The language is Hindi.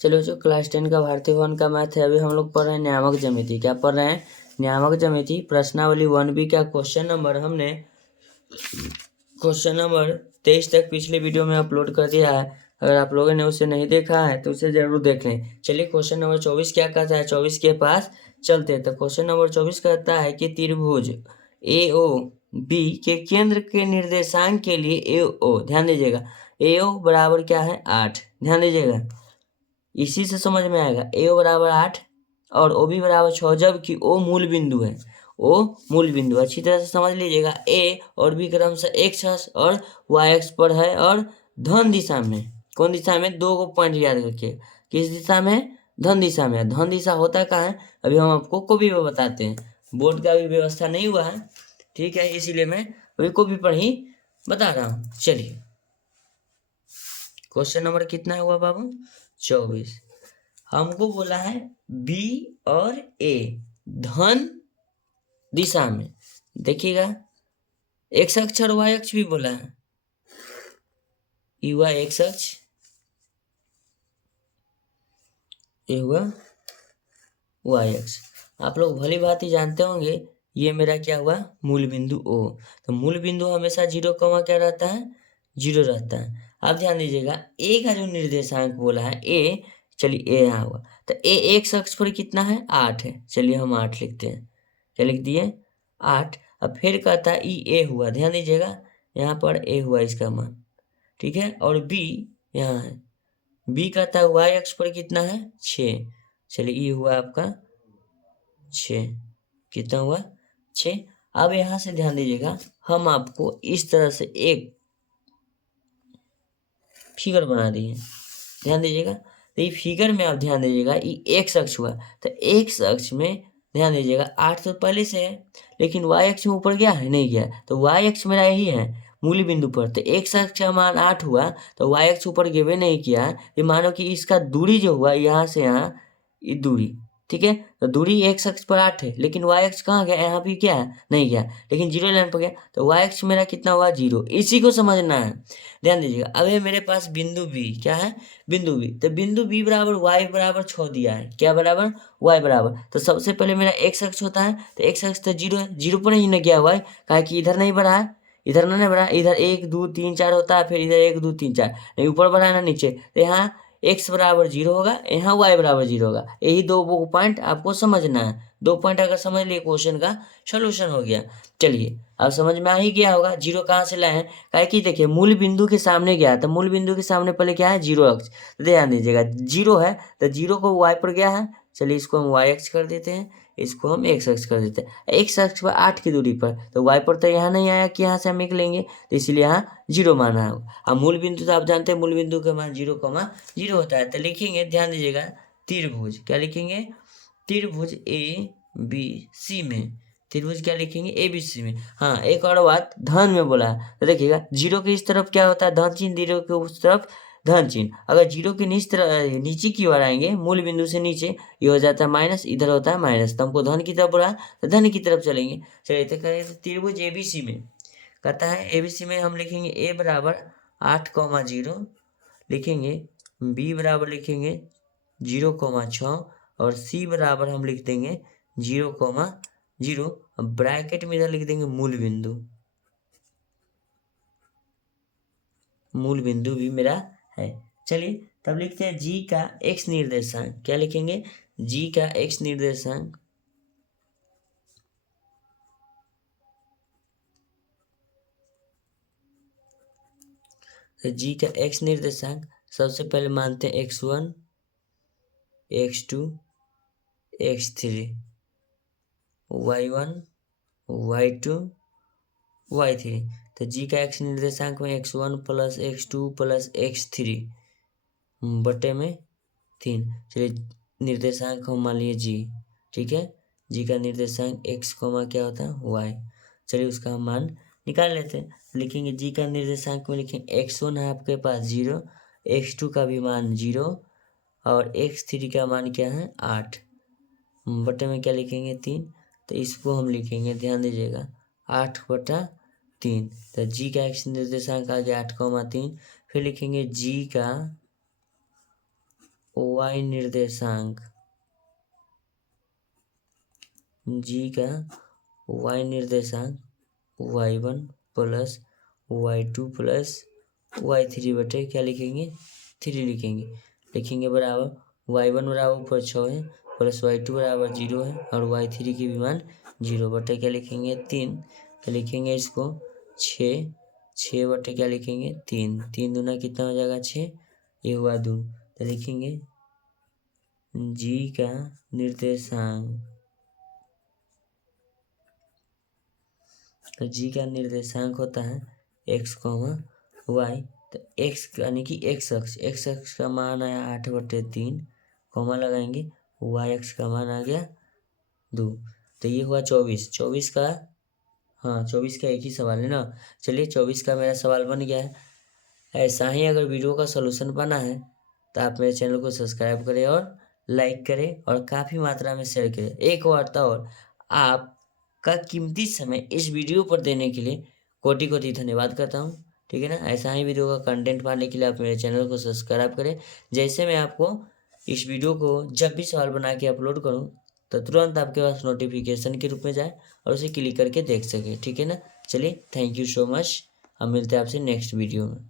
चलो जो क्लास 10 का भारतीय भवन का मैथ है, अभी हम लोग पढ़ रहे हैं नियामक ज्यामिति। क्या पढ़ रहे हैं? नियामक ज्यामिति। प्रश्नावली 1B का क्वेश्चन नंबर हमने क्वेश्चन नंबर 23 तक पिछले वीडियो में अपलोड कर दिया है। अगर आप लोगों ने उसे नहीं देखा है तो उसे जरूर देख लें। चलिए क्वेश्चन नंबर 24 क्या कहता है, 24 के पास चलते हैं। तो क्वेश्चन नंबर 24 कहता है कि त्रिभुज AO B के केंद्र के निर्देशांक के लिए AO, ध्यान दीजिएगा, AO बराबर क्या है 8। ध्यान दीजिएगा, इसी से समझ में आएगा। AO बराबर 8 और OB बराबर 6, जबकि O मूल बिंदु है। O मूल बिंदु अच्छी तरह से समझ लीजिएगा। A और B क्रमशः x अक्ष और y अक्ष पर है और धन दिशा में। कौन दिशा में? दो को पॉइंट याद रखिए। किस दिशा में? धन दिशा में। धन दिशा होता कहाँ है? अभी हम आपको कॉपी पर बताते हैं, बोर्ड का भी व्यवस्था नहीं हुआ है, ठीक है, इसीलिए मैं अभी कॉपी पर ही बता रहा हूँ। चलिए क्वेश्चन नंबर कितना हुआ बाबू? 24। हमको बोला है B और A धन दिशा में। देखिएगा x अक्ष और y अक्ष भी बोला है। ये हुआ x अक्ष, ये हुआ y अक्ष। आप लोग भली भांति जानते होंगे ये मेरा क्या हुआ? मूल बिंदु O। तो मूल बिंदु हमेशा 0, क्या रहता है? 0 रहता है। अब ध्यान दीजिएगा A का जो निर्देशांक बोला है A, चलिए A यहाँ हुआ, तो A x अक्ष पर कितना है? 8 है। चलिए हम 8 लिखते हैं। क्या लिख दिए? 8। अब फिर कहता है E A हुआ, ध्यान दीजिएगा यहाँ पर A हुआ इसका मान, ठीक है, और B यहाँ है। B कहता है y अक्ष पर कितना है? 6। चलिए E हुआ आपका 6। कितना हुआ? 6। अब यहाँ से ध्यान दीजिएगा, हम आपको इस तरह से एक फिगर बना दिए। ध्यान दीजिएगा, तो ये फिगर में आप ध्यान दीजिएगा ये x अक्ष हुआ, तो x अक्ष में ध्यान दीजिएगा 8 तो पहले से है, लेकिन y अक्ष में ऊपर गया है? नहीं गया। तो y अक्ष मेरा यही है मूल बिंदु पर, तो x अक्ष का मान 8 हुआ, तो y अक्ष ऊपर गिवे नहीं किया। ये मानो कि इसका दूरी जो हुआ यहाँ से यहाँ, ये दूरी, ठीक है, तो दूरी x अक्ष पर 8 है, लेकिन y अक्ष कहाँ गया? यहाँ भी क्या है? नहीं गया, लेकिन 0 लाइन पर गया, तो y अक्ष मेरा कितना हुआ? 0। इसी को समझना है। ध्यान दीजिएगा, अब है मेरे पास बिंदु B। क्या है? बिंदु B। तो बिंदु B बराबर y बराबर 6 दिया है। क्या बराबर? y बराबर, तो सबसे पहले मेरा x अक्ष होता है, तो x अक्ष तो 0 है, 0 पर ही न गया हुआ है, कहा कि इधर नहीं बढ़ा है, इधर ना नहीं बढ़ा, इधर 1 2 3 4 होता है, फिर इधर 1 2 3 4, नहीं ऊपर बढ़ा है ना नीचे, तो यहाँ x बराबर 0 होगा, यहाँ y बराबर 0 होगा। यही दो पॉइंट आपको समझना है। 2 पॉइंट अगर समझ लिए क्वेश्चन का सोल्यूशन हो गया। चलिए अब समझ में आ ही गया होगा 0 कहाँ से लाए हैं। काहे कि देखिए मूल बिंदु के सामने गया, तो मूल बिंदु के सामने पहले क्या है? 0 अक्ष। तो ध्यान दीजिएगा 0 है, तो 0 को y पर गया है, चलिए इसको हम y अक्ष कर देते हैं, इसको हम x अक्ष कर देते हैं। x अक्ष पर 8 की दूरी पर, तो y पर तो यहाँ नहीं आया कि यहाँ से हम निकलेंगे, तो इसलिए यहाँ 0 माना है। अब मूल बिंदु तो आप जानते हैं मूल बिंदु का मान 0,0 होता है, तो लिखेंगे, ध्यान दीजिएगा, त्रिभुज। क्या लिखेंगे? त्रिभुज ABC में, त्रिभुज क्या लिखेंगे? ABC में। हाँ एक और बात, धन में बोला है, तो देखिएगा 0 के इस तरफ क्या होता है? धन चिन्ह, 0 के उस तरफ धन चिन्ह। अगर 0 के नीचे की ओर आएंगे, मूल बिंदु से नीचे, ये हो जाता है माइनस, इधर होता है माइनस, तो हमको धन की तरफ बोला तो धन की तरफ चलेंगे। चलिए तो कहें त्रिभुज ABC में, कहता है ABC में हम लिखेंगे A बराबर 8,0 लिखेंगे, B बराबर लिखेंगे 0,6 और C बराबर हम लिख देंगे 0,0। अब ब्रैकेट में इधर लिख देंगे मूल बिंदु। मूल बिंदु भी मेरा है। चलिए तब लिखते हैं G का x निर्देशांक। क्या लिखेंगे? G का x निर्देशांक, तो G का x निर्देशांक सबसे पहले मानते हैं x1 x2 x3, y1 y2 y3। तो G का x निर्देशांक में x1 plus x2 plus x3 बटे में 3। चलिए निर्देशांक हम मान लिए G, ठीक है, G का निर्देशांक x, क्या होता है? y। चलिए उसका हम मान निकाल लेते हैं। लिखेंगे G का निर्देशांक में लिखेंगे x1 है आपके पास 0, x2 का भी मान 0 और x3 का मान क्या है? 8 बटे में क्या लिखेंगे? 3। तो इसको हम लिखेंगे, ध्यान दीजिएगा, 8/3। तो G का x निर्देशांक आ गया 8,3। फिर लिखेंगे G का y निर्देशांक, g का y निर्देशांक y1 plus y2 plus y3 बटे क्या लिखेंगे 3 लिखेंगे बराबर y1 बराबर ऊपर 6 है प्लस y2 बराबर 0 है और y3 की भी मान 0 बटे क्या लिखेंगे 3। तो लिखेंगे इसको 6 बटे क्या लिखेंगे 3 दूना कितना हो जाएगा 6, ये हुआ 2। तो लिखेंगे g का निर्देशांक, तो g का निर्देशांक होता है x, y। तो x यानी कि x अक्ष का मान आया 8/3, कॉमा लगाएंगे, y अक्ष का मान आ गया 2। तो ये हुआ 24 का, हाँ 24 का एक ही सवाल है ना। चलिए 24 का मेरा सवाल बन गया है। ऐसा ही अगर वीडियो का सलूशन पाना है तो आप मेरे चैनल को सब्सक्राइब करें और लाइक करें और काफ़ी मात्रा में शेयर करें। एक वार्ता और आपका कीमती समय इस वीडियो पर देने के लिए कोटि धन्यवाद करता हूँ। ठीक है ना। ऐसा ही वीडियो का कंटेंट पाने के लिए आप मेरे चैनल को सब्सक्राइब करें। जैसे मैं आपको इस वीडियो को जब भी सवाल बना के अपलोड करूँ तो तुरंत आपके पास नोटिफिकेशन के रूप में जाए और उसे क्लिक करके देख सके। ठीक है ना। चलिए थैंक यू सो मच। हम मिलते हैं आपसे नेक्स्ट वीडियो में।